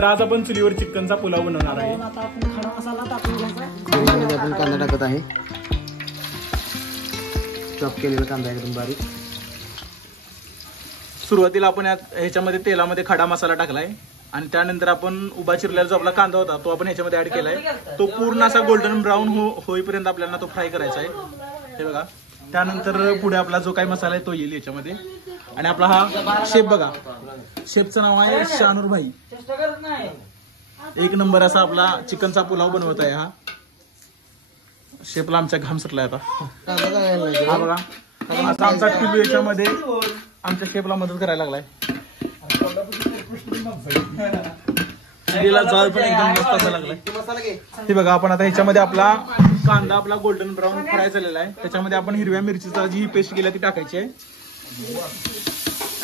तर आज आपण चुलीवर चिकनचा पुलाव बनवणार आहे. आता आपण खडा मसाला टाकून घ्यायचा. आपण कांदा टाकत आहे. चॉप केलेला कांदा एकदम बारीक. सुरुवातीला आपण ह्याच्यामध्ये तेलामध्ये खडा मसाला टाकलाय आणि त्यानंतर आपण उभा चिरलेला जो आपला कांदा होता तो आपण ह्याच्यामध्ये ऍड केलाय. तो पूर्ण असा गोल्डन ब्राऊन होईपर्यंत आपल्याला तो फ्राय करायचा आहे. हे बघा. त्यानंतर पुढे आपला जो काही मसाला आहे तो येईल याच्यामध्ये. आणि आपला हा शेफ बघा, शेफचं नाव आहे शानूर भाई. एक नंबर असा आपला चिकनचा पुलाव बनवत आहे हा. शेफला आमच्या घाम सुटलाय आता. हा बघा, आता आमचा टिल्लू याच्यामध्ये आमच्या शेफला मदत करायला लागलाय. चुलीला जाळ पण एकदम मस्त असा लागलाय. हे बघा, आपण आता ह्याच्यामध्ये आपला कांदा आपला गोल्डन ब्राऊन फ्राय झालेला आहे. त्याच्यामध्ये आपण हिरव्या मिरचीचा जी पेस्ट केली ती टाकायची आहे,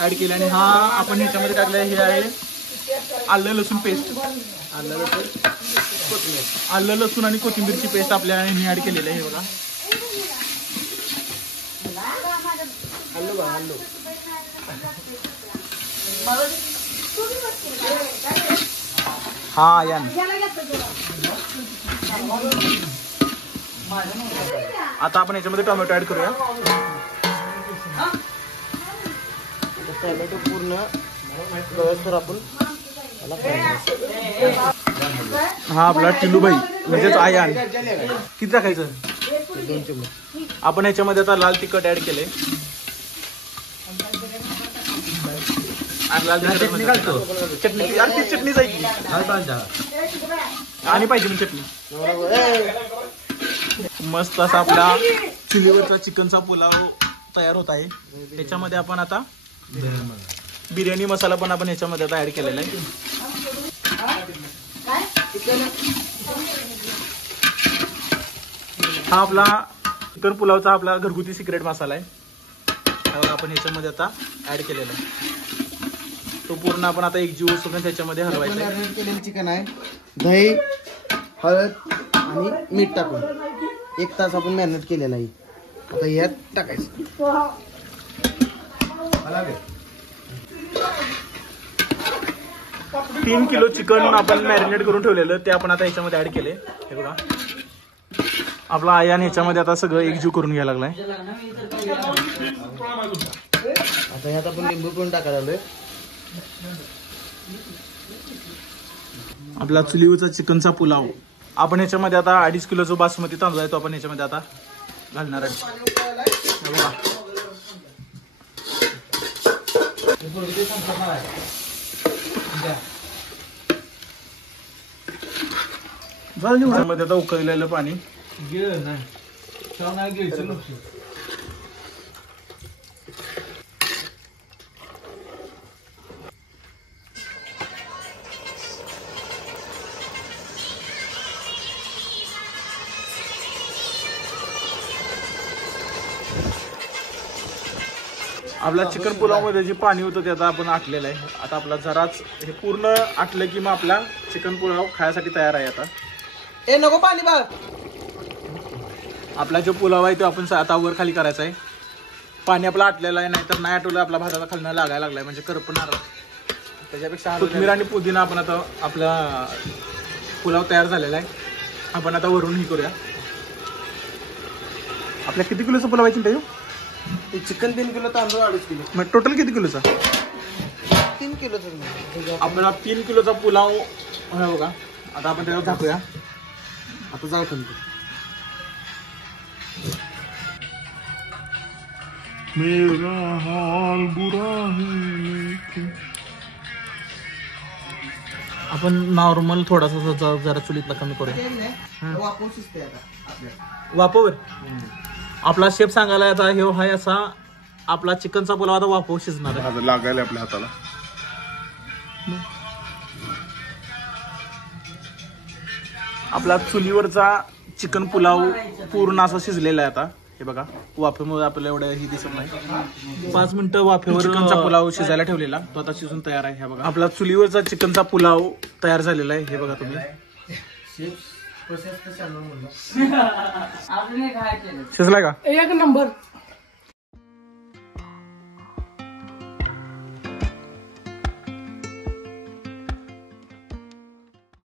ऍड केली. आणि हा आपण ह्याच्यामध्ये टाकलाय हे आहे आलं लसूण पेस्ट. आलं लसूण आणि कोथिंबीरची पेस्ट आपल्या ह्याने ऍड केलेली आहे. हे बघा. हा यान आता आपण याच्यामध्ये टोमॅटो ऍड करूया. टोमॅटो पूर्ण आपण हा आपला टिल्लू भाई म्हणजेच आयान. किती टाकायचं? 2 चमचे. आपण ह्याच्यामध्ये आता लाल तिखट ऍड केले. चटणी घालतो. चटणीच आहे की आणि पाहिजे मी चटणी. मस्त असा आपला चुलीवरचा चिकनचा पुलाव तयार होत आहे. त्याच्यामध्ये आपण आता बिर्याणी मसाला पण आपण ह्याच्यामध्ये आता ऍड केलेला आहे. हा आपला चिकन पुलावचा आपला घरगुती सिक्रेट मसाला आहे. आपण ह्याच्यामध्ये आता ऍड केलेला आहे. तो पूर्ण आपण आता एक जीव सोडून त्याच्यामध्ये हलवायचा. मॅरिनेट केलेलं चिकन आहे. दही, हळद आणि मीठ टाकून 1 तास आपण मॅरिनेट केलेलं आहे. आता यात टाकायचं. 3 किलो चिकन आपण मॅरिनेट करून ठेवलेलं ते आपण आता ह्याच्यामध्ये ऍड केले. हे बघा, आपला आयान ह्याच्यामध्ये आता सगळं एकजीव करून घ्यायला लागलाय. आता यात आपण लिंबू पण टाकायला आलोय. आपला चुलीवरचा चिकनचा पुलाव आपण ह्याच्यामध्ये आता 2.5 किलो जो बासमती तांदूळ आहे तो आपण ह्याच्यामध्ये आता घालणार आहे. मध्ये आता उकळलेलं पाणी आपला चिकन पुलाव मध्ये जे पाणी होतं ते आता आपण आटलेलं आहे. आता आपला जराच हे पूर्ण आटलं की मग आपला चिकन पुलाव खायसाठी तयार आहे. आता नको पाणी बघ. आपला जो पुलाव आहे तो आपण आता वर खाली करायचा आहे. पाणी आपलं आटलेलं आहे, नाहीतर नाही आटवलं आपला भाताला खालनं लागायला लागलाय म्हणजे करपणार. त्याच्यापेक्षा कोथिंबीर आणि पुदिना आपण आता आपला पुलाव तयार झालेला आहे. आपण आता वरून ही करूया. आपल्या किती किलोचा पुलाव आहे चिंता? चिकन 3 किलो, तांदूळ 2.5 किलो. मग टोटल किती किलोचा? 3 किलोचा. आपल्याला 3 किलोचा पुलाव आहे बघा. आता आपण त्याला झाकूया. आता जाळ खाली. मेरा हाल बुरा है. आपण नॉर्मल थोडासा जरा चुलीतला कमी करूया. वापवर आपला शेफ सांगायला आता हे हाय असा आपला चिकनचा पुलाव आता वापव शिजणार आहे. लागायला आपल्या हाताला. आपला चुलीवरचा चिकन पुलाव पूर्ण असा शिजलेला आहे. आता हे बघा, वाफेमुळे आपल्याला एवढं ही दिसत नाही. 5 मिनिटं वाफेवर चिकनचा पुलाव शिजायला ठेवलेला तो आता शिजून तयार आहे. हे बघा, आपला चुलीवरचा चिकनचा पुलाव तयार झालेला आहे. हे बघा तुम्ही. शिजलाय का? 1 नंबर.